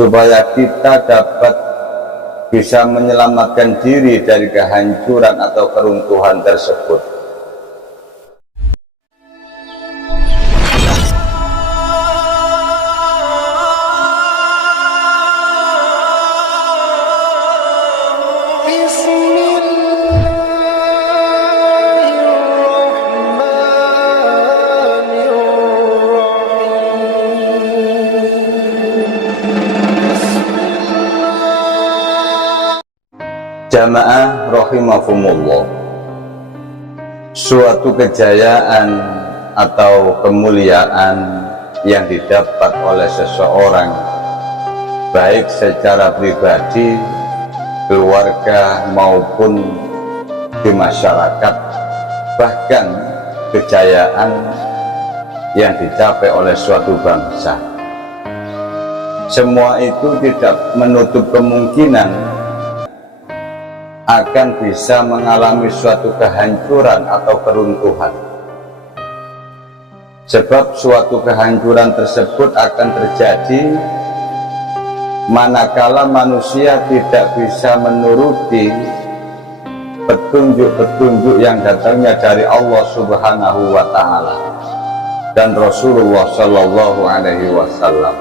supaya kita dapat bisa menyelamatkan diri dari kehancuran atau keruntuhan tersebut. Jamaah rahimakumullah, suatu kejayaan atau kemuliaan yang didapat oleh seseorang, baik secara pribadi, keluarga maupun di masyarakat, bahkan kejayaan yang dicapai oleh suatu bangsa, semua itu tidak menutup kemungkinan akan bisa mengalami suatu kehancuran atau keruntuhan. Sebab suatu kehancuran tersebut akan terjadi manakala manusia tidak bisa menuruti petunjuk-petunjuk yang datangnya dari Allah Subhanahu wa Ta'ala dan Rasulullah Shallallahu Alaihi Wasallam.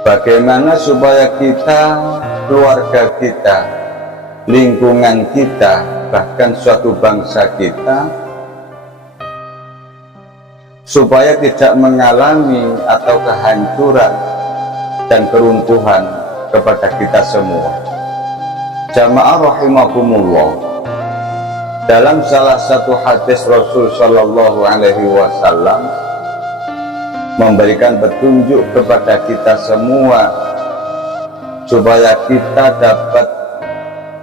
Bagaimana supaya kita, keluarga kita, lingkungan kita, bahkan suatu bangsa kita, supaya tidak mengalami atau kehancuran dan keruntuhan kepada kita semua. Jamaah rahimakumullah, dalam salah satu hadis Rasul Shallallahu Alaihi Wasallam memberikan petunjuk kepada kita semua supaya kita dapat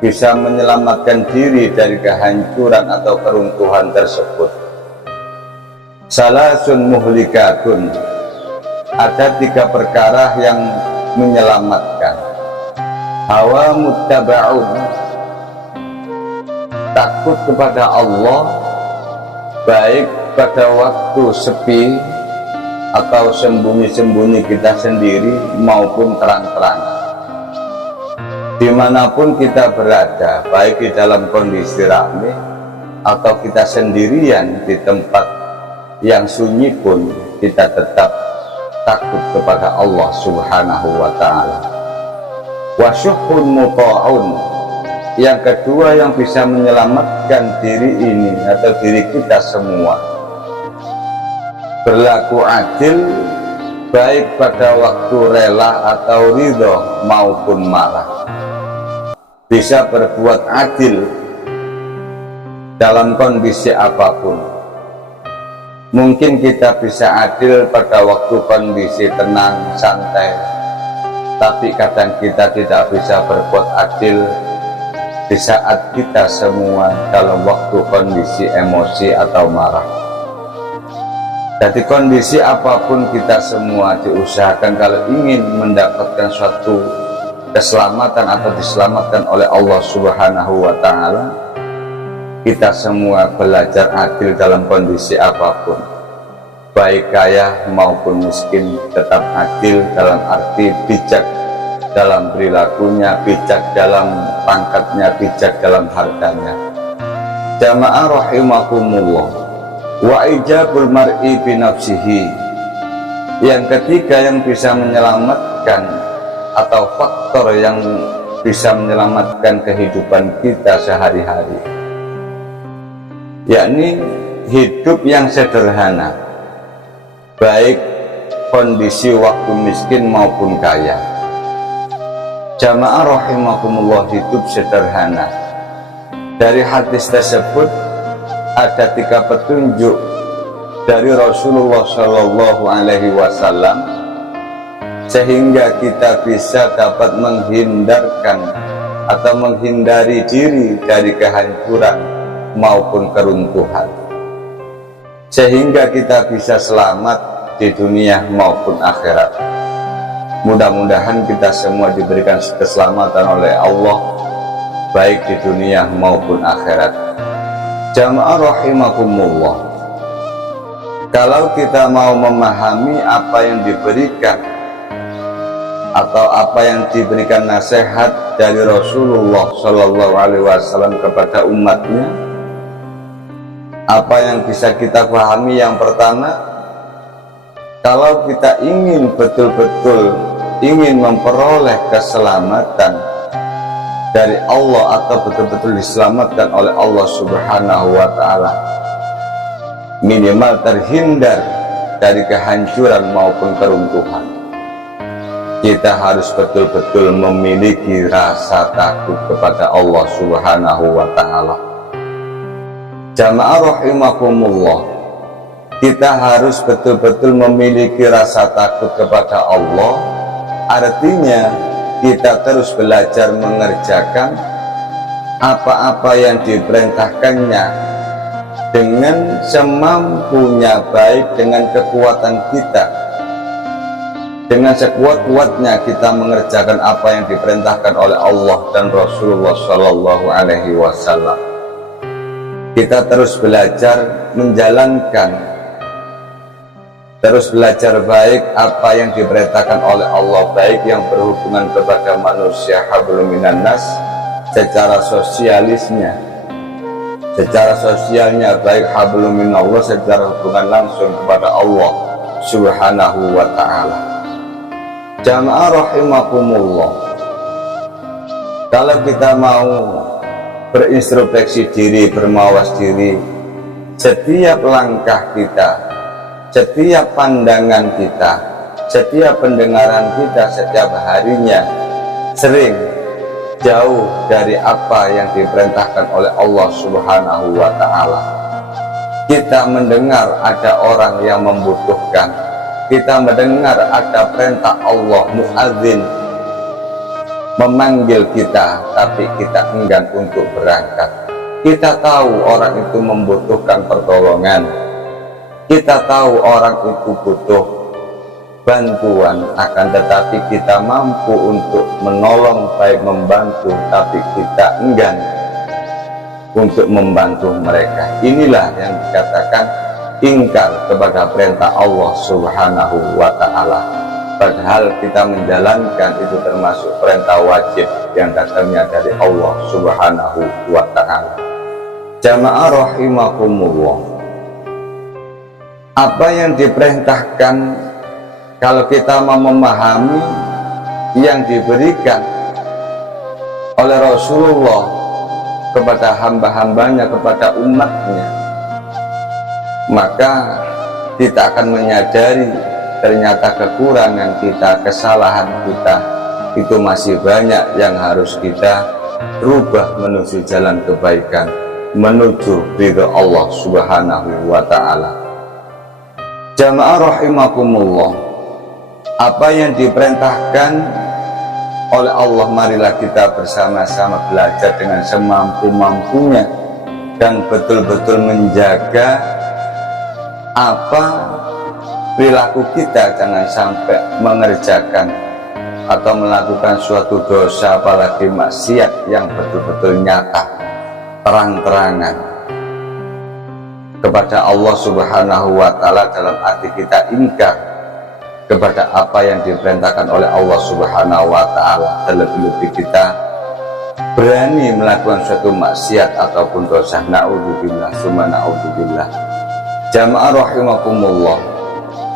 bisa menyelamatkan diri dari kehancuran atau keruntuhan tersebut. Salasun muhlikatun, ada 3 perkara yang menyelamatkan. Hawa muttaba'un, takut kepada Allah, baik pada waktu sepi atau sembunyi-sembunyi kita sendiri maupun terang-terangan. Dimanapun kita berada, baik di dalam kondisi ramai atau kita sendirian di tempat yang sunyi pun, kita tetap takut kepada Allah Subhanahu wa Ta'ala. Wasyuhun muta'un, yang kedua yang bisa menyelamatkan diri ini atau diri kita semua, berlaku adil, baik pada waktu rela atau ridho maupun marah. Bisa berbuat adil dalam kondisi apapun. Mungkin kita bisa adil pada waktu kondisi tenang, santai, tapi kadang kita tidak bisa berbuat adil di saat kita semua dalam waktu kondisi emosi atau marah. Jadi kondisi apapun kita semua diusahakan kalau ingin mendapatkan suatu keselamatan atau diselamatkan oleh Allah Subhanahu wa Ta'ala, kita semua belajar adil dalam kondisi apapun, baik kaya maupun miskin, tetap adil dalam arti bijak dalam perilakunya, bijak dalam pangkatnya, bijak dalam hartanya. Jamaah rahimakumullah, wa ijabul mar'i binafsihi, yang ketiga yang bisa menyelamatkan atau faktor yang bisa menyelamatkan kehidupan kita sehari-hari, yakni hidup yang sederhana, baik kondisi waktu miskin maupun kaya. Jamaah rahimakumullah, hidup sederhana. Dari hadis tersebut ada 3 petunjuk dari Rasulullah Shallallahu Alaihi Wasallam, sehingga kita bisa dapat menghindarkan atau menghindari diri dari kehancuran maupun keruntuhan, sehingga kita bisa selamat di dunia maupun akhirat. Mudah-mudahan kita semua diberikan keselamatan oleh Allah, baik di dunia maupun akhirat. Jamaah rahimakumullah, kalau kita mau memahami apa yang diberikan atau apa yang diberikan nasihat dari Rasulullah Shallallahu Alaihi Wasallam kepada umatnya, apa yang bisa kita pahami? Yang pertama, kalau kita ingin betul-betul ingin memperoleh keselamatan dari Allah atau betul-betul diselamatkan oleh Allah Subhanahu wa Ta'ala, minimal terhindar dari kehancuran maupun keruntuhan, kita harus betul-betul memiliki rasa takut kepada Allah Subhanahu wa Ta'ala. Jamaah rahimakumullah, kita harus betul-betul memiliki rasa takut kepada Allah. Artinya kita terus belajar mengerjakan apa-apa yang diperintahkannya dengan semampunya, baik dengan kekuatan kita, dengan sekuat-kuatnya kita mengerjakan apa yang diperintahkan oleh Allah dan Rasulullah Shallallahu Alaihi Wasallam. Kita terus belajar menjalankan, terus belajar baik apa yang diperintahkan oleh Allah, baik yang berhubungan kepada manusia hablum minan nas secara sosialisnya, secara sosialnya, baik hablum minallah secara hubungan langsung kepada Allah Subhanahu wa Ta'ala. Jamaah rahimakumullah, kalau kita mau berintrospeksi diri, bermawas diri, setiap langkah kita, setiap pandangan kita, setiap pendengaran kita setiap harinya sering jauh dari apa yang diperintahkan oleh Allah Subhanahu wa Ta'ala. Kita mendengar ada orang yang membutuhkan, kita mendengar ada perintah Allah, muadzin memanggil kita, tapi kita enggan untuk berangkat. Kita tahu orang itu membutuhkan pertolongan, kita tahu orang itu butuh bantuan, akan tetapi kita mampu untuk menolong, baik membantu, tapi kita enggan untuk membantu mereka. Inilah yang dikatakan ingkar kepada perintah Allah Subhanahu wa Ta'ala. Padahal kita menjalankan itu termasuk perintah wajib yang datangnya dari Allah Subhanahu wa Ta'ala. Jamaah rahimakumullah, apa yang diperintahkan, kalau kita mau memahami yang diberikan oleh Rasulullah kepada hamba-hambanya, kepada umatnya, maka kita akan menyadari ternyata kekurangan kita, kesalahan kita itu masih banyak yang harus kita rubah menuju jalan kebaikan, menuju ridha Allah Subhanahu wa Ta'ala. Jamaah rahimakumullah, apa yang diperintahkan oleh Allah, marilah kita bersama-sama belajar dengan semampu-mampunya dan betul-betul menjaga apa perilaku kita, jangan sampai mengerjakan atau melakukan suatu dosa, apalagi maksiat yang betul-betul nyata, terang-terangan kepada Allah Subhanahu wa Ta'ala, dalam arti kita ingkar kepada apa yang diperintahkan oleh Allah Subhanahu wa Ta'ala, terlebih-lebih kita berani melakukan suatu maksiat ataupun dosa. Na'udzubillah, summa na'udzubillah. Jamaah rahimakumullah,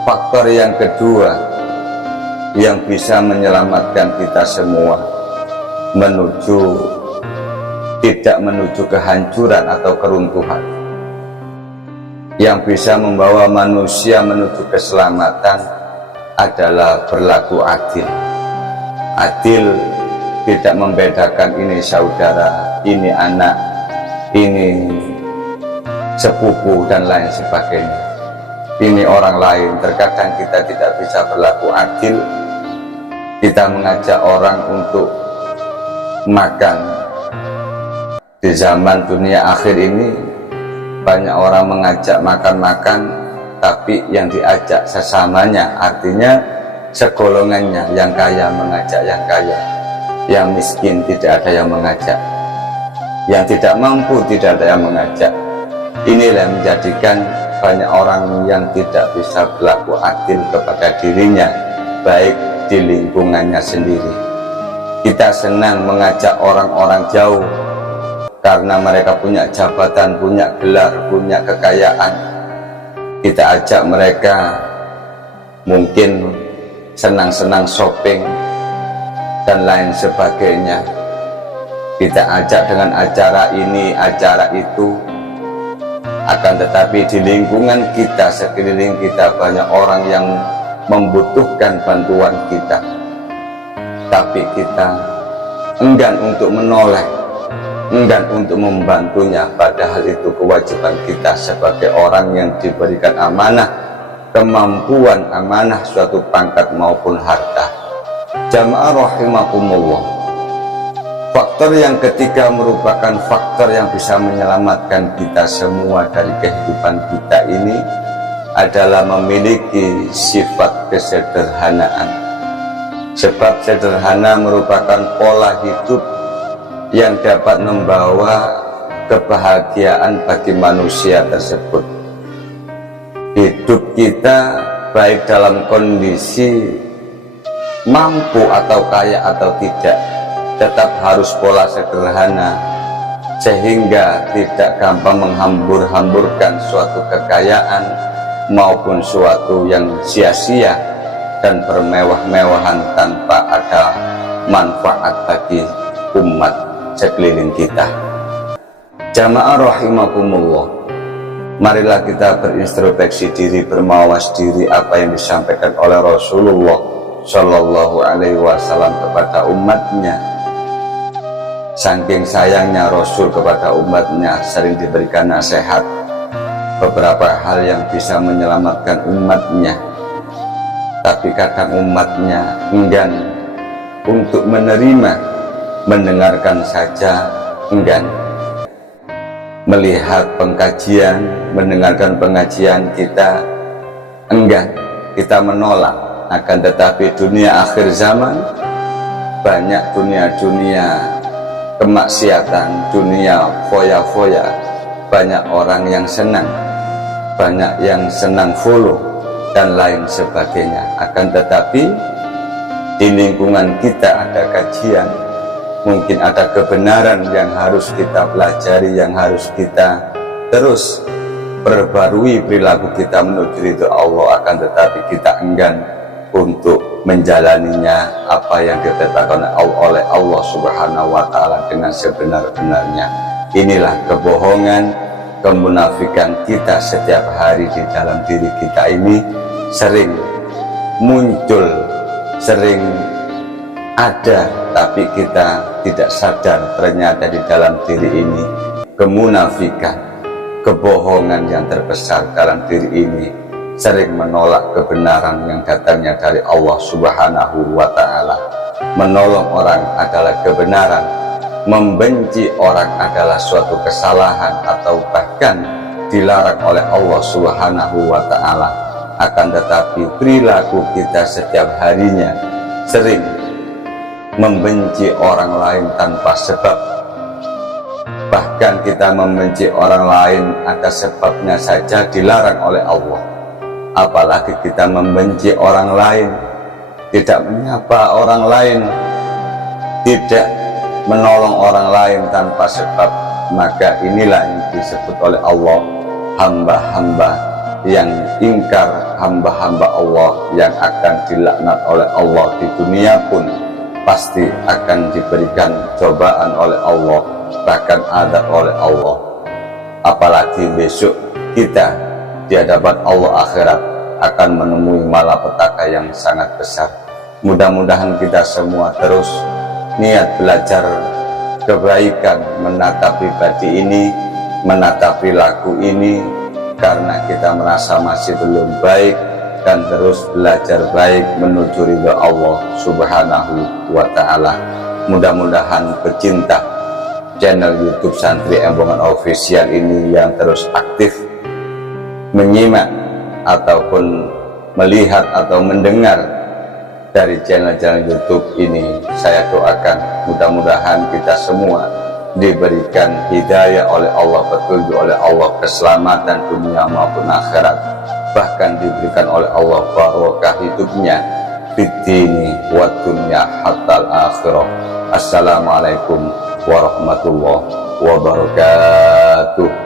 faktor yang kedua yang bisa menyelamatkan kita semua menuju, tidak menuju kehancuran atau keruntuhan, yang bisa membawa manusia menuju keselamatan adalah berlaku adil. Adil tidak membedakan ini saudara, ini anak, ini sepupu dan lain sebagainya, ini orang lain. Terkadang kita tidak bisa berlaku adil. Kita mengajak orang untuk makan. Di zaman dunia akhir ini banyak orang mengajak makan-makan, tapi yang diajak sesamanya, artinya segolongannya. Yang kaya mengajak yang kaya, yang miskin tidak ada yang mengajak, yang tidak mampu tidak ada yang mengajak. Inilah yang menjadikan banyak orang yang tidak bisa berlaku adil kepada dirinya, baik di lingkungannya sendiri. Kita senang mengajak orang-orang jauh karena mereka punya jabatan, punya gelar, punya kekayaan. Kita ajak mereka mungkin senang-senang shopping dan lain sebagainya. Kita ajak dengan acara ini, acara itu. Akan tetapi di lingkungan kita, sekeliling kita, banyak orang yang membutuhkan bantuan kita, tapi kita enggan untuk menoleh, enggan untuk membantunya, padahal itu kewajiban kita sebagai orang yang diberikan amanah, kemampuan amanah suatu pangkat maupun harta. Jamaah rahimakumullah, faktor yang ketiga merupakan faktor yang bisa menyelamatkan kita semua dari kehidupan kita ini adalah memiliki sifat kesederhanaan. Sebab sederhana merupakan pola hidup yang dapat membawa kebahagiaan bagi manusia tersebut. Hidup kita baik dalam kondisi mampu atau kaya atau tidak, tetap harus pola sederhana, sehingga tidak gampang menghambur-hamburkan suatu kekayaan maupun suatu yang sia-sia dan bermewah-mewahan tanpa ada manfaat bagi umat sekeliling kita. Jamaah rahimakumullah, marilah kita berintrospeksi diri, bermawas diri apa yang disampaikan oleh Rasulullah Shallallahu Alaihi Wasallam kepada umatnya. Saking sayangnya Rasul kepada umatnya, sering diberikan nasihat, beberapa hal yang bisa menyelamatkan umatnya, tapi kadang umatnya enggan untuk menerima, mendengarkan saja enggan, melihat pengajian, mendengarkan pengajian kita enggan, kita menolak. Akan tetapi dunia akhir zaman, banyak dunia-dunia kemaksiatan, dunia foya-foya, banyak orang yang senang, banyak yang senang follow dan lain sebagainya. Akan tetapi di lingkungan kita ada kajian, mungkin ada kebenaran yang harus kita pelajari, yang harus kita terus perbarui perilaku kita menuju ridho Allah, akan tetapi kita enggan untuk menjalaninya apa yang ditetapkan oleh Allah Subhanahu wa Ta'ala dengan sebenar-benarnya. Inilah kebohongan, kemunafikan kita setiap hari di dalam diri kita ini sering muncul, sering ada, tapi kita tidak sadar ternyata di dalam diri ini kemunafikan, kebohongan yang terbesar dalam diri ini sering menolak kebenaran yang datangnya dari Allah Subhanahu wa Ta'ala. Menolong orang adalah kebenaran, membenci orang adalah suatu kesalahan atau bahkan dilarang oleh Allah Subhanahu wa Ta'ala. Akan tetapi perilaku kita setiap harinya sering membenci orang lain tanpa sebab. Bahkan kita membenci orang lain atas sebabnya saja dilarang oleh Allah. Apalagi kita membenci orang lain, tidak menyapa orang lain, tidak menolong orang lain tanpa sebab, maka inilah yang disebut oleh Allah hamba-hamba yang ingkar, hamba-hamba Allah yang akan dilaknat oleh Allah di dunia pun pasti akan diberikan cobaan oleh Allah, bahkan adab oleh Allah. Apalagi besok kita di hadapan Allah akhirat akan menemui malapetaka yang sangat besar. Mudah-mudahan kita semua terus niat belajar kebaikan, menata pribadi ini, menata perilaku ini, karena kita merasa masih belum baik, dan terus belajar baik menuju ridha Allah Subhanahu wa Ta'ala. Mudah-mudahan pecinta channel YouTube Santri Embongan Official ini yang terus aktif menyimak ataupun melihat atau mendengar dari channel-channel YouTube ini, saya doakan mudah-mudahan kita semua diberikan hidayah oleh Allah, petunjuk oleh Allah, keselamatan dunia maupun akhirat, bahkan diberikan oleh Allah barokah hidupnya, fid dini wa dunya hatta al-akhirah. Assalamualaikum warahmatullahi wabarakatuh.